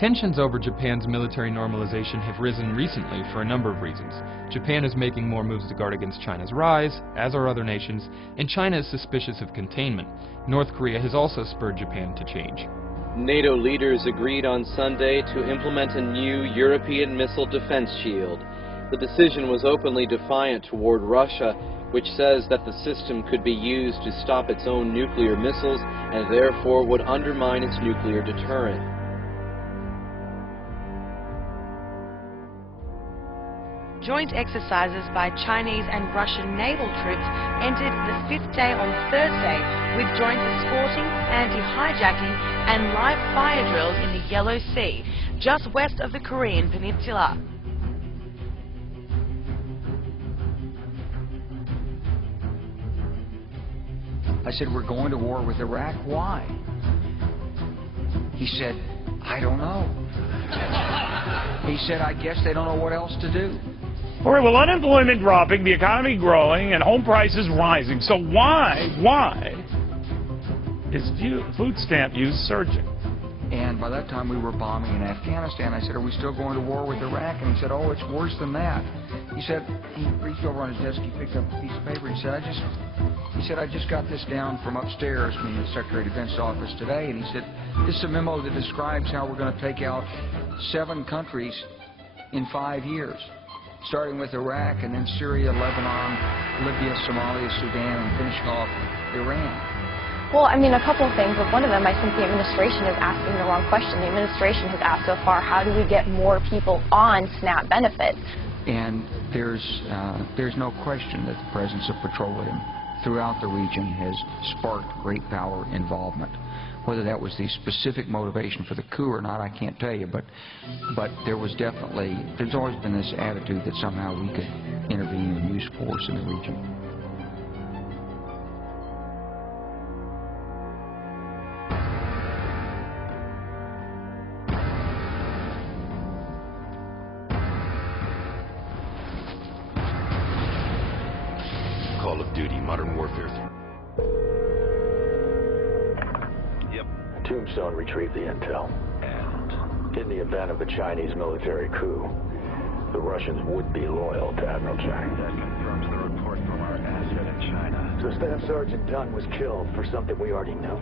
Tensions over Japan's military normalization have risen recently for a number of reasons. Japan is making more moves to guard against China's rise, as are other nations, and China is suspicious of containment. North Korea has also spurred Japan to change. NATO leaders agreed on Sunday to implement a new European missile defense shield. The decision was openly defiant toward Russia, which says that the system could be used to stop its own nuclear missiles and therefore would undermine its nuclear deterrent. Joint exercises by Chinese and Russian naval troops entered the fifth day on Thursday, with joint escorting, anti-hijacking and live fire drills in the Yellow Sea, just west of the Korean peninsula. I said, we're going to war with Iraq. Why? He said, I don't know. He said, I guess they don't know what else to do. All right, well, unemployment dropping, the economy growing, and home prices rising. So why is food stamp use surging? And by that time, we were bombing in Afghanistan. I said, are we still going to war with Iraq? And he said, oh, it's worse than that. He said, he reached over on his desk, he picked up a piece of paper. He said, I just got this down from upstairs from the Secretary of Defense office today. And he said, this is a memo that describes how we're going to take out 7 countries in 5 years, starting with Iraq and then Syria, Lebanon, Libya, Somalia, Sudan, and finishing off Iran. Well, I mean, a couple of things, but one of them, I think the administration is asking the wrong question. The administration has asked so far, how do we get more people on SNAP benefits? And there's no question that the presence of petroleum throughout the region has sparked great power involvement. Whether that was the specific motivation for the coup or not, I can't tell you, but there's always been this attitude that somehow we could intervene and use force in the region. Call of Duty Modern Warfare 3. Tombstone retrieved the intel. And in the event of a Chinese military coup, the Russians would be loyal to Admiral Chang. That confirms the report from our asset in China. So Staff Sergeant Dunn was killed for something we already knew.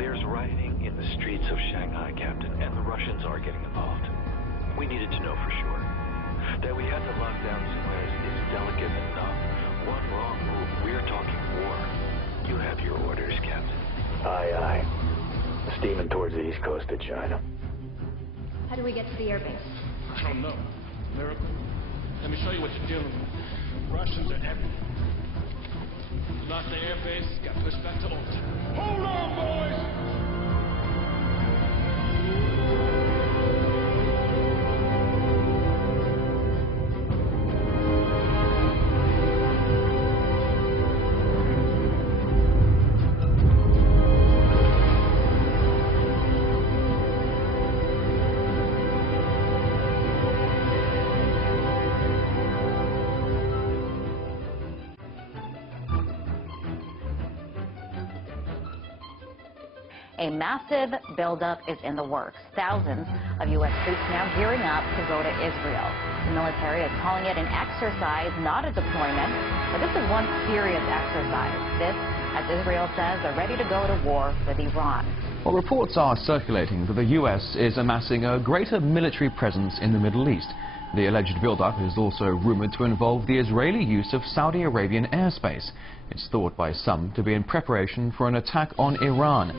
There's rioting in the streets of Shanghai, Captain, and the Russians are getting involved. We needed to know for sure. That we had to lock down Suez is delicate enough. One wrong move, we're talking war. You have your orders, Captain. Aye, aye. Steaming towards the east coast of China. How do we get to the airbase? I don't know. Miracle. Let me show you what you're dealing with. Russians are everywhere. Lost the airbase, got pushed back to orbit. Hold on, boys! A massive buildup is in the works. Thousands of U.S. troops now gearing up to go to Israel. The military is calling it an exercise, not a deployment. But this is one serious exercise. This, as Israel says, they're ready to go to war with Iran. Well, reports are circulating that the U.S. is amassing a greater military presence in the Middle East. The alleged buildup is also rumored to involve the Israeli use of Saudi Arabian airspace. It's thought by some to be in preparation for an attack on Iran.